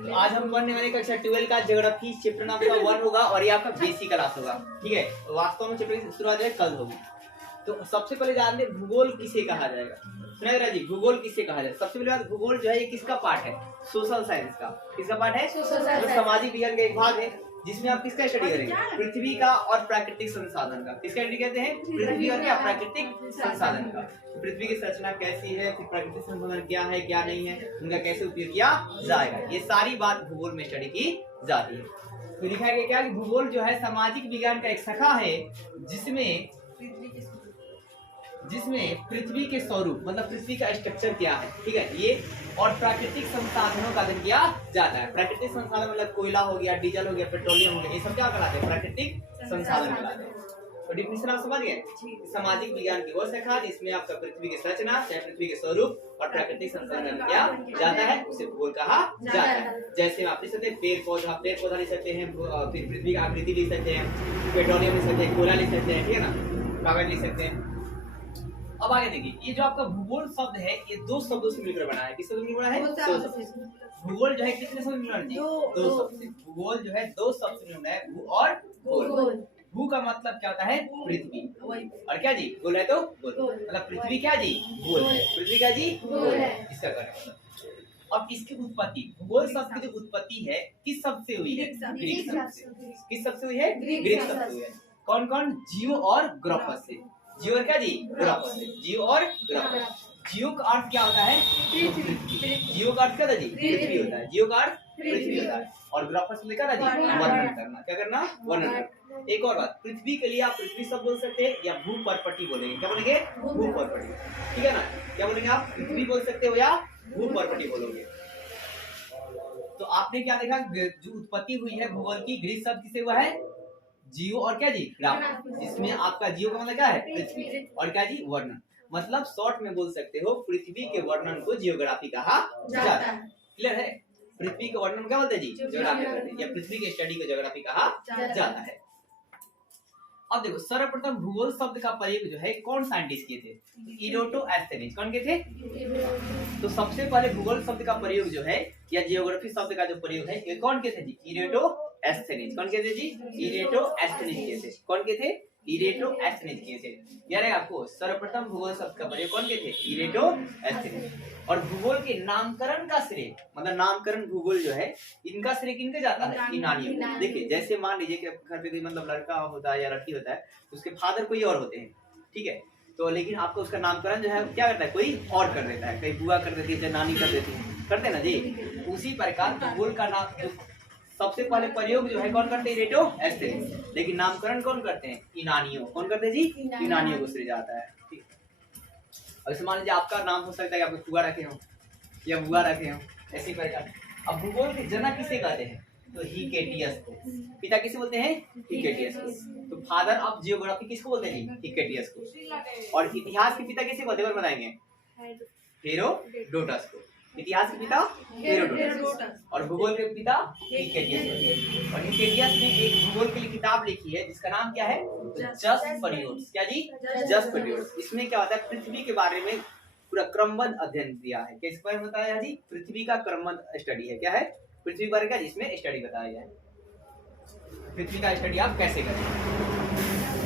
तो आज हम पढ़ने वाले कक्षा 12 का ज्योग्राफी चैप्टर नाम का 1 होगा और ये आपका बेसिक क्लास होगा। ठीक है, वास्तव में चैप्टर की शुरुआत है कल होगी। तो सबसे पहले जान ले भूगोल किसे कहा जाएगा। सुना जी, भूगोल किसे कहा जाए। सबसे पहले बात, भूगोल जो है ये किसका पार्ट है? सोशल साइंस का। किसका पार्ट है? तो सामाजिक विज्ञान का एक भाग है जिसमें आप किसका स्टडी करेंगे? पृथ्वी का और प्राकृतिक संसाधन का। किसका स्टडी कहते हैं? पृथ्वी और क्या? प्राकृतिक संसाधन का। पृथ्वी की संरचना कैसी है, फिर प्राकृतिक संसाधन क्या है क्या नहीं है, उनका कैसे उपयोग किया जाएगा, ये सारी बात भूगोल में स्टडी की जाती है। तो लिखा है क्या कि भूगोल जो है सामाजिक विज्ञान का एक शाखा है जिसमें पृथ्वी के स्वरूप मतलब पृथ्वी का स्ट्रक्चर क्या है, ठीक है, ये और प्राकृतिक संसाधनों का अध्ययन किया जाता है। प्राकृतिक संसाधन मतलब कोयला हो गया, डीजल हो गया, पेट्रोलियम हो गया, ये सब क्या कहलाते हैं? प्राकृतिक संसाधन कहलाते हैं। तो डिफिनेशन आप समझ गए। सामाजिक विज्ञान की वो शाखा जिसमें आपका पृथ्वी की संरचना, चाहे पृथ्वी के स्वरूप और प्राकृतिक संसाधन किया जाता है, उसे भूगोल कहा जाता है। जैसे आप लिख सकते हैं पेड़ पौधा लिख सकते हैं, फिर पृथ्वी की आकृति लिख सकते हैं, पेट्रोलियम लिख सकते हैं, कोयला लिख सकते हैं, ठीक है ना, कागज लिख सकते हैं। अब आगे देखिए, ये जो आपका भूगोल शब्द है ये दो शब्दों से मिलकर बना है। किस शब्द से बना है? भूगोल जो है कितने शब्द मिलकर बना है? दो शब्द से। भूगोल जो है दो शब्द से मिलकर बना है, भू और गोल। भू का मतलब क्या होता है? पृथ्वी। और क्या जी? गोल है तो गोल, मतलब पृथ्वी क्या जी? गोल है। पृथ्वी क्या जी? गोल है। इसका मतलब अब इसकी उत्पत्ति, भूगोल शब्द की जो उत्पत्ति है किस शब्द से हुई है? ग्रीक शब्द से। किस शब्द से हुई है? ग्रीक शब्द से हुई है। कौन कौन? जियो और ग्रोपस से। जियो और क्या जी? ग्रोपस से। जियो और ग्रोपस। जियो का अर्थ क्या होता है? जियो का अर्थ क्या होता है जी? पृथ्वी होता है। जियो का अर्थ पृथ्वी होता है और ग्रोपस में क्या होता है जी? वर्णन करना। क्या करना? वर्णन करना। एक और बात, पृथ्वी के लिए आप पृथ्वी शब्द बोल सकते हैं या भू परपटी बोलेंगे। क्या बोलेंगे? भू परपटी, ठीक है ना। क्या बोलेंगे आप? पृथ्वी बोल सकते हो या भू परपटी बोलोगे। तो आपने क्या देखा, जो उत्पत्ति हुई है भूगोल की, ग्रीक शब्द किससे हुआ है? जियो और क्या जी? ग्राफ। इसमें आपका जियो का मतलब क्या है? पृथ्वी। और क्या जी? वर्णन। मतलब शॉर्ट में बोल सकते हो पृथ्वी के वर्णन को जियोग्राफी कहा जाता है। क्लियर है? पृथ्वी के वर्णन क्या बोलते हैं जी? जियोग्राफी कहते हैं, या पृथ्वी के स्टडी को जियोग्राफी कहा जाता है। अब देखो, सर्वप्रथम भूगोल शब्द का प्रयोग जो है कौन साइंटिस्ट किए थे? इरेटोस्थेनीज। कौन किए थे? तो सबसे पहले भूगोल शब्द का प्रयोग जो है या जियोग्राफी शब्द का जो प्रयोग है ये कौन किए थे जी? इरेटोस्थेनीज। कौन किए थे जी? इरेटोस्थेनीज किए थे। कौन किए थे? इरेटोस्थेनीज किए थे। याद है आपको? सर्वप्रथम भूगोल शब्द का प्रयोग कौन किए थे? इरेटोस्थेनीज। और भूगोल के नामकरण का श्रेय मतलब नामकरण भूगोल जो है इनका श्रेय किनके जाता है? यूनानियों को। देखिए, जैसे मान लीजिए कि घर पे कोई मतलब लड़का होता है या लड़की होता है, उसके फादर कोई और होते हैं, ठीक है, तो लेकिन आपको उसका नामकरण जो है क्या करता है? कोई और कर देता है, कहीं बुआ कर देती है, नानी कर देती है, करते हैं ना जी। उसी प्रकार भूगोल का नाम सबसे पहले प्रयोग जो है कौन करते हैं? इरेटोस्थेनीज। लेकिन नामकरण कौन करते हैं? यूनानियों। कौन करते हैं जी? यूनानियों को श्रेय जाता है। ठीक है, अब मान लीजिए आपका नाम हो सकता है कि आपको फुआ रखे हो या बुआ रखे हो, ऐसी प्रकार। अब भूगोल के जनक किसे कहते हैं? तो हिकेटियस को। पिता किसे बोलते हैं? हिकेटियस को। तो फादर ऑफ जियोग्राफी किसको बोलते हैं? हिकेटियस को। और इतिहास के पिता किसे बोलते हैं बताएंगे? हेरोडोटस को। इतिहास के पिता हेरोडोटस और भूगोल के पिता हिकेटियस। और हिकेटियस ने एक भूगोल के लिए किताब लिखी है जिसका नाम क्या है? Just periods. क्या जी? Just periods. इसमें क्या होता है? पृथ्वी के बारे में पूरा क्रमबद्ध अध्ययन दिया है। किस बारे में बताया जी? पृथ्वी का क्रमबद्ध स्टडी है। क्या है? पृथ्वी बारे का जिसमें स्टडी बताया गया है, पृथ्वी का स्टडी आप कैसे करें।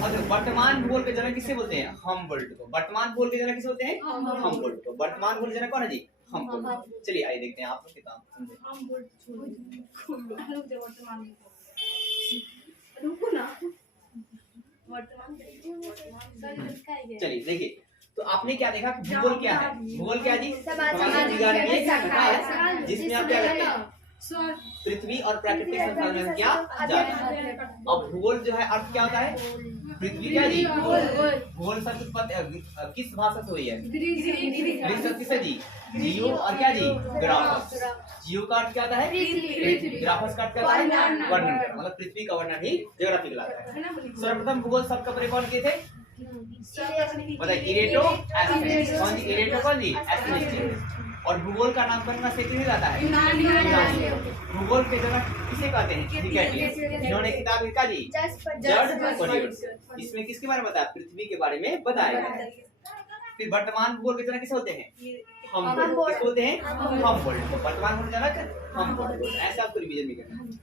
अगर वर्तमान भूगोल के जनक किससे बोलते हैं? हमबोल्ट को। वर्तमान भूगोल के जनक किसे बोलते हैं? हमबोल्ट को। वर्तमान भूगोल जनक कौन है जी? हमबोल्ट। चलिए आइए देखते हैं आप लोग किताब। चलिए देखिए, तो आपने क्या देखा? भूगोल क्या है? भूगोल क्या जी? सामाजिक विज्ञान की एक शाखा है जिसमें आप क्या करते हैं? पृथ्वी और प्राकृतिक संसाधन क्या जाता है। अब भूगोल जो है अर्थ क्या होता है? पृथ्वी क्या जी? भूगोल शब्द उत्पत्ति किस भाषा से हुई है? ग्रीक शब्द किससे जी? जियो और क्या जी? ग्राफस। जियो का अर्थ क्या होता है? पृथ्वी। ग्राफस का अर्थ क्या होता है? वर्णन। मतलब पृथ्वी का वर्णन ही जियोग्राफी कहलाता है। सर्वप्रथम भूगोल शब्द का प्रयोग कौन किए थे? बताइए। इरेटोस्थेनीज। कौन जी? इरेटो कौन जी? एस्थेनीज। और भूगोल का नामकरण का श्रेय किसे जाता है? भूगोल के जनक किसे कहते हैं? हिकेटियस। इन्होंने किताब लिखा जी जस्ट पीरियड्स। इसमें किसके बारे में बताया? पृथ्वी के बारे में बताया गया है। फिर वर्तमान बोल के जनक किसे होते हैं? हम बोलते हैं हम बोल। तो वर्तमान बोल जनक हम बोल। ऐसे आपको रिवीजन भी करना है।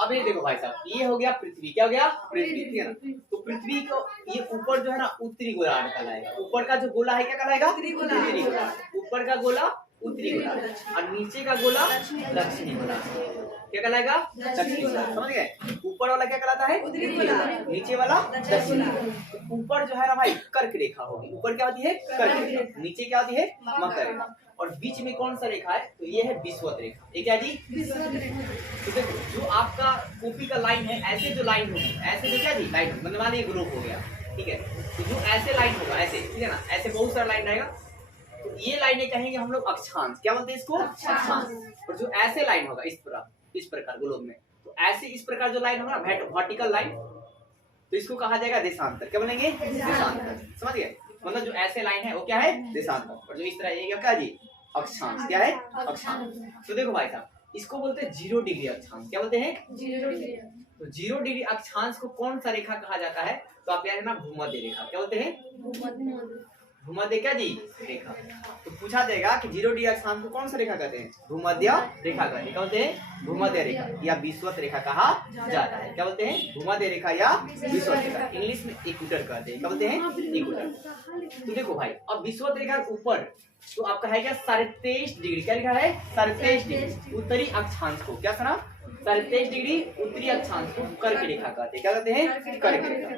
अब ये देखो भाई साहब, ये हो गया पृथ्वी। क्या हो गया? पृथ्वी, ठीक है ना। तो पृथ्वी को ये ऊपर जो है ना उत्तरी गोलार्ध कहलाएगा। ऊपर का जो गोला है क्या कहलाएगा? उत्तरी गोलार्ध। ऊपर का गोला उत्तरी गोलार्ध और नीचे का गोला दक्षिणी गोलार्ध। क्या कहलाएगा? दक्षिणी गोलार्ध। समझ गए? ऊपर वाला क्या कहलाता है? उत्तरी गोलार्ध, नीचे वाला दक्षिणी। ऊपर जो है ना भाई कर्क रेखा होगी। ऊपर क्या होती है? कर्क रेखा। नीचे क्या होती है? मकर रेखा। और बीच में कौन सा रेखा है? तो ये है विषुवत रेखा। ये क्या जी? विषुवत रेखा। तो देखो जो आपका कॉपी का लाइन है, ऐसे जो लाइन होगी, ऐसे जो क्या जी लाइन मतलब मान लीजिए ग्रुप हो गया, ठीक है। तो जो ऐसे लाइन होगा ऐसे, ठीक है ना, ऐसे बहुत सारा लाइन रहेगा। तो ये लाइनें कहेंगे हम लोग अक्षांश। क्या बोलते हैं इसको? अक्षांश। और जो ऐसे लाइन होगा इस प्रकार ग्लोब में, तो ऐसे इस प्रकार जो लाइन होगा वर्टिकल लाइन, तो इसको कहा जाएगा देशांतर। क्या बोलेंगे? देशांतर। समझ गए? मतलब जो ऐसे लाइन है वो क्या है? देशांतर। और जो इस तरह ये क्या जी? अक्षांश। क्या है? अक्षांश। तो देखो भाई साहब, इसको बोलते हैं 0 डिग्री अक्षांश। क्या बोलते हैं? 0 डिग्री। तो 0 डिग्री अक्षांश को कौन सा रेखा कहा जाता है? तो आप याद रखना भूमध्य रेखा। क्या बोलते हैं? भूमध्य क्या जी? रेखा। तो पूछा जाएगा कि 0 डिग्री अक्षांश को कौन सा रेखा कहते हैं? भूमध्य रेखा कहते हैं। क्या बोलते हैं? भूमध्य रेखा या विषुवत रेखा कहा जाता है। क्या बोलते हैं? भूमध्य रेखा या विषुवत रेखा। इंग्लिश में इक्वेटर कहते हैं। क्या बोलते हैं? इक्वेटर। तो देखो भाई, अब विषुवत रेखा ऊपर तो आपका है क्या? 23.5 डिग्री। क्या लिखा है? 23.5 डिग्री उत्तरी अक्षांश को क्या सुना? 23.5 डिग्री उत्तरी अक्षांश को कर्क रेखा कहते हैं। क्या कहते हैं? कर्क रेखा।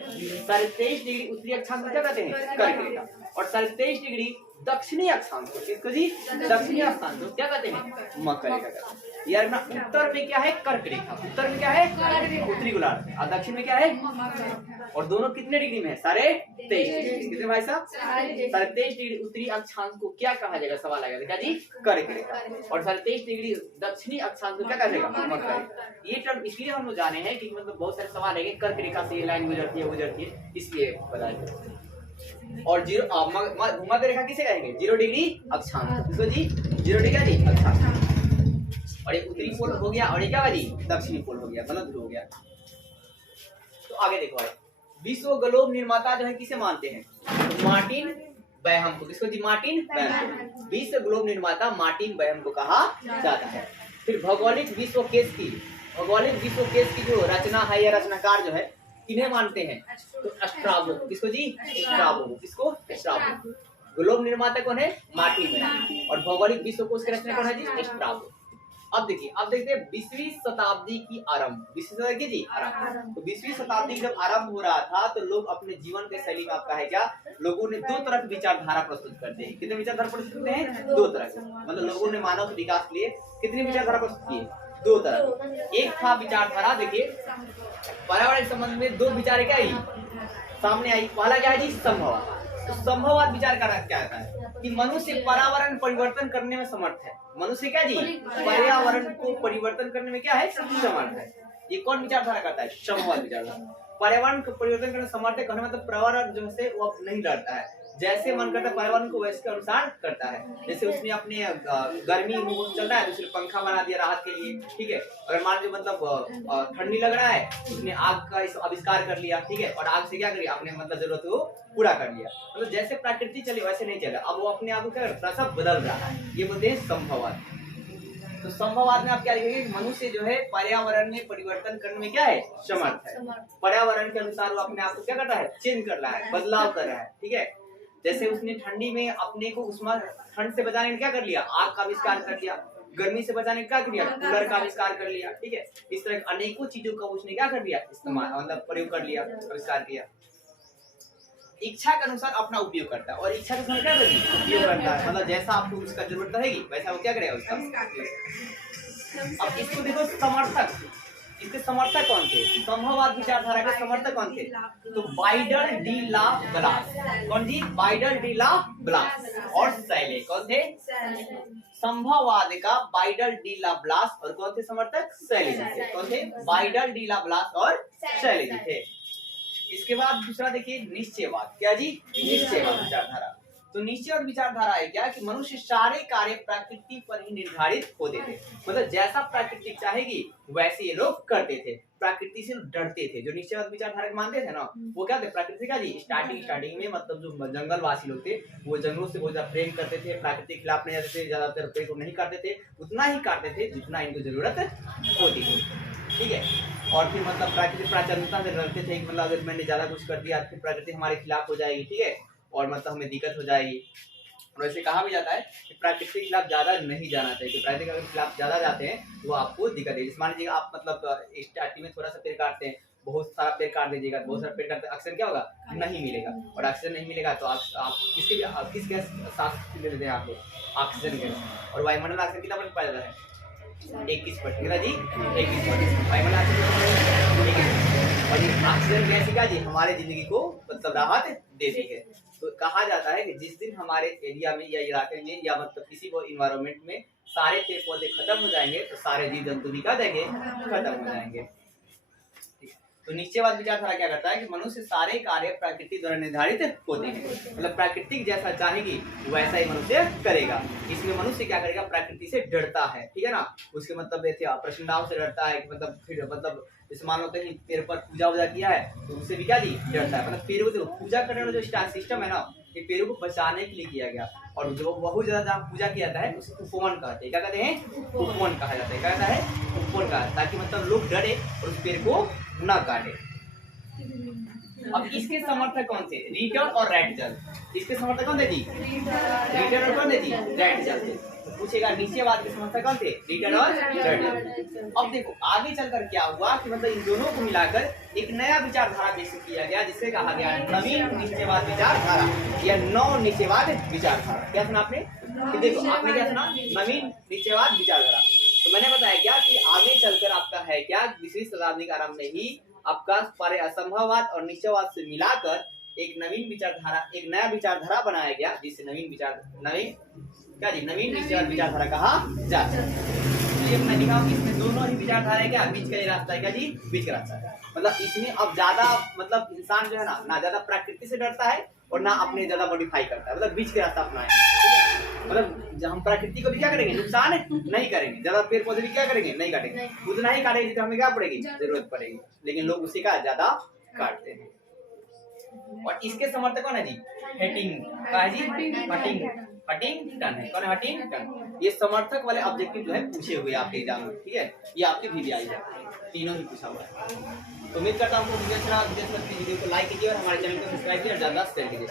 23.5 डिग्री उत्तरी अक्षांश को क्या कहते हैं? कर्क रेखा। और 23.5 डिग्री दक्षिणी अक्षांश को किसको जी? दक्षिणी अक्षांश को क्या कहते हैं? मकर रेखा कहते हैं। यार ना उत्तर में क्या है? कर्क रेखा। उत्तर में क्या है? उत्तरी गोलार्ध। और दक्षिण में क्या है? और दोनों कितने डिग्री में है? 23.5 डिग्री। कितने भाई साहब? 23.5 डिग्री उत्तरी अक्षांश को क्या कहा जाएगा? सवाल आएगा क्या जी? कर्क रेखा। और 23.5 डिग्री दक्षिणी अक्षांश को क्या कहा जाएगा? मकर रेखा। ये टर्म इसलिए हम लोग जाने हैं क्योंकि मतलब बहुत सारे सवाल है कर्क रेखा से ये लाइन गुजरती है इसलिए बताया। और भूमध्य रेखा किसे कहेंगे? 0 डिग्री अक्षांश। इसको जी 0 डिग्री जी अक्षांश। और ये उत्तरी पोल हो गया और ये क्या जी? दक्षिणी पोल हो गया, मतलब ध्रुव हो गया। तो आगे देखो भाई, विश्व ग्लोब निर्माता जो है किसे मानते हैं? तो मार्टिन बैहम को। किसको जी? मार्टिन बैहम को। विश्व ग्लोब निर्माता मार्टिन बैहम को कहा जाता है। फिर भौगोलिक विश्व केस की जो रचना है या रचनाकार जो है किन्हें मानते हैं? तो स्ट्राबो। किसको जी? स्ट्राबो। किसको? स्ट्राबो। ग्लोब निर्माता कौन है? मार्टिन बैहम। और भौगोलिक विश्व कोश की रचना कौन है जी? स्ट्राबो। अब देखते हैं 20वीं शताब्दी की आरंभ। 20वीं शताब्दी की आरंभ। तो 20वीं शताब्दी जब आरंभ हो रहा था तो लोग अपने जीवन के शैली में आपका है क्या? लोगों ने 2 तरह की विचारधारा प्रस्तुत करते हैं। कितने विचारधारा प्रस्तुत करते हैं? 2 तरह के। मतलब लोगों ने मानव के विकास के लिए कितनी विचारधारा प्रस्तुत की? 2 तरह। एक था विचारधारा, देखिए पर्यावरण के संबंध में 2 विचार क्या आई सामने आई। पहला क्या है जी? संभववाद। तो संभववाद विचार का क्या कहता है कि मनुष्य पर्यावरण परिवर्तन करने में समर्थ है। मनुष्य क्या जी? पर्यावरण को परिवर्तन करने में क्या है? समर्थ है। ये कौन विचारधारा करता है? संभववाद विचारधारा। पर्यावरण को परिवर्तन करने में समर्थ है, कहने मतलब पर्यावरण जो है वो अब नहीं लड़ता है, जैसे मन करता है पर्यावरण को वैसे के अनुसार करता है। जैसे उसने अपने गर्मी चल रहा है तो उसने पंखा बना दिया राहत के लिए, ठीक है। अगर मान लीजिए मतलब ठंडी लग रहा है उसने आग का आविष्कार कर लिया, ठीक है। और आग से क्या करिए? अपने मतलब जरूरत को पूरा कर लिया। मतलब जैसे प्रकृति चले वैसे नहीं चला, अब वो अपने आप को क्या करता है? सब बदल रहा है। ये बोलते हैं संभववाद। तो संभववाद में आप क्या लिखेंगे? मनुष्य जो है पर्यावरण में परिवर्तन करने में क्या है? समर्थ है। पर्यावरण के अनुसार वो अपने आप को क्या कर रहा है? चेंज कर रहा है, बदलाव कर रहा है, ठीक है। जैसे उसने ठंडी में अपने को उष्मा ठंड से बचाने में क्या कर लिया? आग का आविष्कार कर लिया। गर्मी से बचाने का क्या किया? कूलर का आविष्कार कर लिया, ठीक है। इस तरह अनेकों चीजों का उसने क्या कर लिया? इस्तेमाल मतलब प्रयोग कर लिया, आविष्कार किया। इच्छा के अनुसार अपना उपयोग करता है और इच्छा के अनुसार क्या करेगी? उपयोग करता है। मतलब जैसा आपको उसका जरूरत रहेगी वैसा वो क्या करेगा उसका। अब इसको देखो समर्थक, इसके समर्थक कौन थे? संभववाद विचारधारा के समर्थक कौन थे? तो बाइडल डी ला ब्लास। कौन जी? बाइडल डी ला ब्लास और शैले। कौन थे? संभववाद का बाइडल डी ला ब्लास। और कौन थे समर्थक? शैले जी थे। कौन थे? बाइडल डी ला ब्लास और शैले जी थे। इसके बाद दूसरा देखिए निश्चयवाद। क्या जी? निश्चयवाद विचारधारा। तो निश्चयवाद विचारधारा है क्या कि मनुष्य सारे कार्य प्रकृति पर ही निर्धारित होते थे, मतलब जैसा प्रकृति चाहेगी वैसे ये लोग करते थे, प्रकृति से डरते थे। जो निश्चयवाद विचारधारा मानते थे ना, वो क्या थे, प्रकृति का जी स्टार्टिंग में मतलब जो जंगलवासी लोग थे वो जंगलों से बहुत ज्यादा प्रेम करते थे, प्रकृति के खिलाफ नहीं जाते थे, ज्यादातर पेड़ को नहीं काटते थे, उतना ही काटते थे जितना इनको जरूरत होती थी, ठीक है। और फिर मतलब प्राकृतिक प्राचीनता से डरते थे कि मतलब अगर मैंने ज्यादा कुछ कर दिया फिर प्रकृति हमारे खिलाफ हो जाएगी, ठीक है, और मतलब हमें दिक्कत हो जाएगी। और वैसे कहा भी जाता है कि प्रकृति के खिलाफ ज्यादा नहीं जाना चाहिए, कि प्रकृति के खिलाफ ज्यादा जाते हैं वो आपको दिक्कत है। मान लीजिए आप मतलब स्टार्टिंग में थोड़ा सा पेड़ काटते हैं, बहुत सारा पेड़ काट दीजिएगा, बहुत सारा पेड़ काटते ऑक्सीजन क्या होगा, नहीं मिलेगा, और ऑक्सीजन नहीं मिलेगा तो आप किस गैस सांस ले लेते हैं आप लोग, ऑक्सीजन गैस, और वायुमंडल ऑक्सीजन कितना परसेंट पाया जाता है, 21% जी, 21%। वायुमंडल और ये ऑक्सीजन गैस का जी हमारे जिंदगी को मतलब राहत देती है। तो कहा जाता है कि जिस दिन हमारे एरिया में या इलाके में या मतलब किसी को इन्वायरमेंट में सारे पेड़ पौधे खत्म हो जाएंगे तो सारे जीव जंतु भी क्या जाएंगे, खत्म हो जाएंगे। तो निश्चयवाद विचारधारा क्या करता है कि मनुष्य सारे कार्य प्रकृति द्वारा निर्धारित होते हैं, मतलब प्रकृति जैसा चाहेगी वैसा ही मनुष्य करेगा। इसमें मनुष्य क्या करेगा, प्रकृति से डरता है, ठीक है ना। उसके मतलब ऐसे प्रश्नदाओं से डरता है कि मतलब फिर मतलब जैसे मान लो कहीं पेड़ पर पूजा वूजा किया है तो उससे भी क्या जी डरता है। मतलब पेड़ों को पूजा करने वाला जो सिस्टम है ना, ये पेड़ों को बचाने के लिए किया गया, और जो बहुत ज्यादा जहाँ पूजा किया जाता है उसे उपवन कहते हैं। क्या कहते हैं, उपवन कहा जाता है, क्या कहता है, उपवन कहा, ताकि मतलब लोग डरे और उस पेड़ को न काटे। अब इसके समर्थक कौन थे, रीटर और रैटजल। इसके समर्थक कौन थे जी, रीटर और कौन थे जी, रैटजल थे। पूछेगा निश्चयवाद के समर्थक कौन थे, रीटर और रैटजल। अब देखो आगे चलकर क्या हुआ कि मतलब इन दोनों को मिलाकर एक नया विचारधारा विकसित किया गया जिसे कहा गया नवीन निश्चयवाद विचारधारा या नौ निश्चयवाद विचारधारा। क्या सुना आपने, कि देखो आपने क्या सुना, नवीन निश्चयवाद विचारधारा। तो मैंने बताया क्या कि आगे चलकर आपका है क्या 20वीं शताब्दी के आरंभ में ही आपका सारे असंभववाद और निश्चयवाद से मिलाकर एक नवीन विचारधारा, एक नया विचारधारा बनाया गया जिसे नवीन निश्चयवाद विचारधारा कहा जाता है। ये मैं दिखाऊं कि इसमें दोनों ही विचारधारा क्या बीच का रास्ता है, क्या जी बीच का रास्ता है। मतलब इसमें अब ज्यादा मतलब इंसान जो है ना ज्यादा प्रकृति से डरता है और ना अपने ज्यादा मॉडिफाई करता है, मतलब बीच के रास्ता अपनाएंगे। मतलब हम प्रकृति को भी क्या करेंगे, नुकसान नहीं करेंगे, ज्यादा पेड़ पौधे भी क्या करेंगे, नहीं काटेंगे, उतना ही काटेंगे जितना हमें क्या पड़ेगी, जरूरत पड़ेगी, लेकिन लोग उसी का ज्यादा काटते हैं। और इसके समर्थक कौन है जी, हटिंगटन है। कौन है, हटिंगटन। ये समर्थक वाले ऑब्जेक्टिव जो है पूछे हुए आपके एग्जाम में, ठीक है, ये आपके VVI है, तीनों ही पूछा हुआ है। तो उम्मीद करता हूँ आपको वीडियो अच्छा लगा, वीडियो को लाइक कीजिए और हमारे चैनल को सब्सक्राइब कीजिए और ज्यादा शेयर कीजिए।